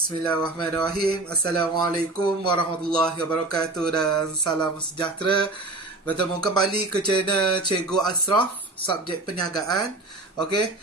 Bismillahirrahmanirrahim. Assalamualaikum warahmatullahi wabarakatuh dan salam sejahtera. Bertemu kembali ke channel Cikgu Ashraf, subjek perniagaan. Okey,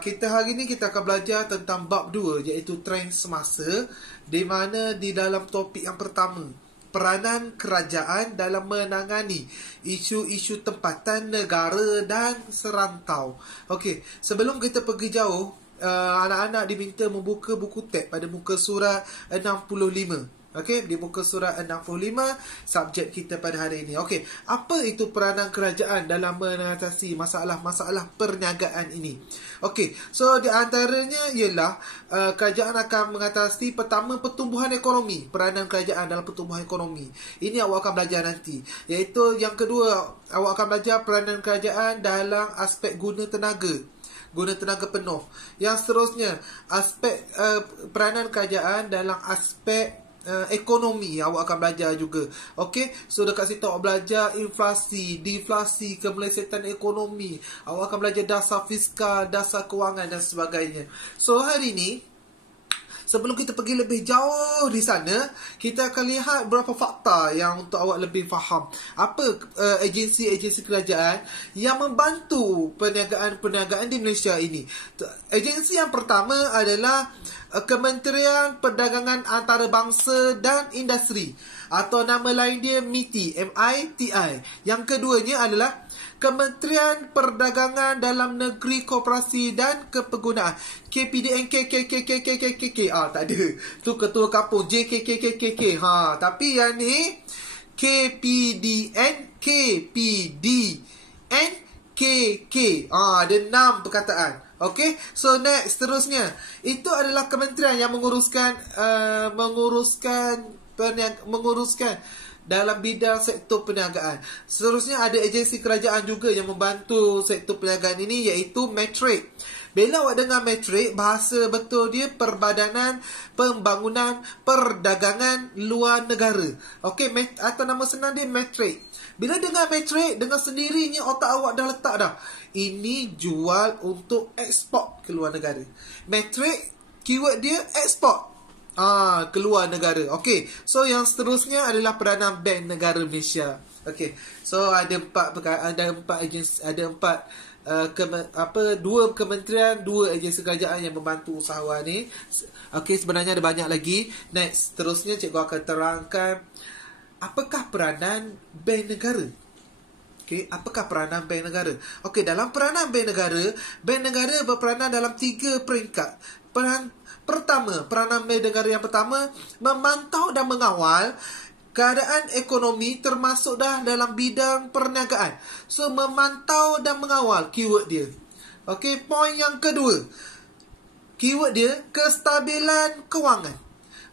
kita hari ni kita akan belajar tentang bab 2 iaitu trend semasa, di mana di dalam topik yang pertama, peranan kerajaan dalam menangani isu-isu tempatan negara dan serantau. Okey, sebelum kita pergi jauh, anak-anak diminta membuka buku teks pada muka surat 65. Okey, di muka surat 65 subjek kita pada hari ini. Okey, apa itu peranan kerajaan dalam mengatasi masalah-masalah perniagaan ini? Okey, so di antaranya ialah kerajaan akan mengatasi pertama pertumbuhan ekonomi, peranan kerajaan dalam pertumbuhan ekonomi. Ini awak akan belajar nanti. Iaitu yang kedua, awak akan belajar peranan kerajaan dalam aspek guna tenaga penuh. Yang seterusnya, aspek peranan kerajaan dalam aspek ekonomi awak akan belajar juga. Okey, so dekat situ awak belajar inflasi, deflasi, kemelesetan ekonomi. Awak akan belajar dasar fiskal, dasar kewangan dan sebagainya. So hari ni, sebelum kita pergi lebih jauh di sana, kita akan lihat beberapa fakta yang untuk awak lebih faham apa agensi-agensi kerajaan yang membantu perniagaan di Malaysia ini. Agensi yang pertama adalah Kementerian Perdagangan Antarabangsa dan Industri, atau nama lain dia MITI, M-I-T-I. Yang keduanya adalah Kementerian Perdagangan Dalam Negeri, Koperasi dan Kepegunaan, KPDNK. Tak ada. Tu ketua kampung JKKKK. Tapi yang ni KPDNK. Ada 6 perkataan. Okey, so next, seterusnya, itu adalah kementerian yang menguruskan dalam bidang sektor perniagaan. Seterusnya ada agensi kerajaan juga yang membantu sektor perniagaan ini, iaitu Metrik. Bila awak dengar Metrik, bahasa betul dia Perbadanan Pembangunan Perdagangan Luar Negara. Okey, atau nama senang dia Metrik. Bila dengar Metrik, dengan sendirinya otak awak dah letak dah, ini jual untuk ekspor ke luar negara. Metrik, keyword dia ekspor keluar negara. Okey, so yang seterusnya adalah peranan Bank Negara Malaysia. Okey, so ada dua kementerian, dua agensi kerajaan yang membantu usahawan ni. Okey, sebenarnya ada banyak lagi. Next, seterusnya cikgu akan terangkan apakah peranan Bank Negara. Okey, apakah peranan Bank Negara? Okey, dalam peranan Bank Negara berperanan dalam 3 peringkat. Pertama, peranan Bank Negara yang pertama, memantau dan mengawal keadaan ekonomi termasuk dah dalam bidang perniagaan. So, memantau dan mengawal, keyword dia. Okey, poin yang kedua, keyword dia kestabilan kewangan.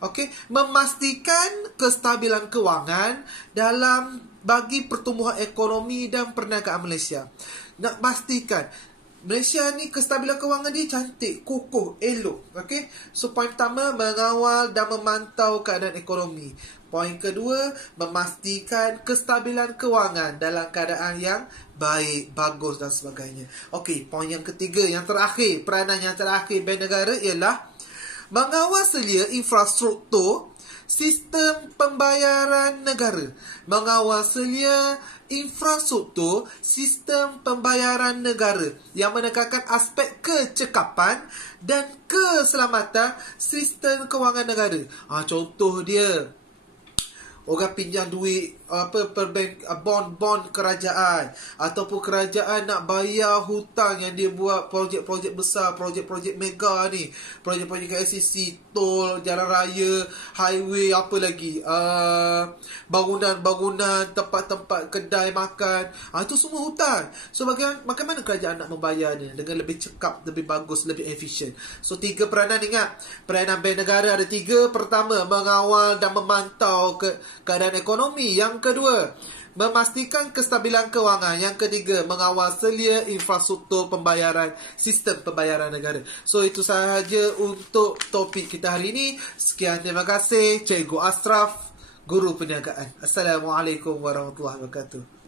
Okey, memastikan kestabilan kewangan dalam bagi pertumbuhan ekonomi dan perniagaan Malaysia. Nak pastikan Malaysia ni kestabilan kewangan dia cantik, kukuh, elok. Okey, so poin pertama, mengawal dan memantau keadaan ekonomi. Poin kedua, memastikan kestabilan kewangan dalam keadaan yang baik, bagus dan sebagainya. Okey, poin yang ketiga, yang terakhir, peranan yang terakhir Bank Negara ialah mengawal selia infrastruktur sistem pembayaran negara. Mengawal selia infrastruktur sistem pembayaran negara yang menekankan aspek kecekapan dan keselamatan sistem kewangan negara. Contoh dia, orang pinjam duit bond kerajaan, ataupun kerajaan nak bayar hutang yang dia buat projek-projek besar, projek-projek mega ni, projek-projek KLCC, tol, jalan raya, highway, apa lagi, bangunan-bangunan, tempat-tempat kedai makan, itu semua hutang. So bagaimana kerajaan nak membayarnya dengan lebih cekap, lebih bagus, lebih efisien? So 3 peranan, ingat, peranan Bank Negara ada 3. Pertama, mengawal dan memantau keadaan ekonomi. Yang kedua, memastikan kestabilan kewangan. Yang ketiga, mengawal selia infrastruktur pembayaran, sistem pembayaran negara. So itu sahaja untuk topik kita hari ini. Sekian, terima kasih. Cikgu Ashraf, Guru Perniagaan. Assalamualaikum warahmatullahi wabarakatuh.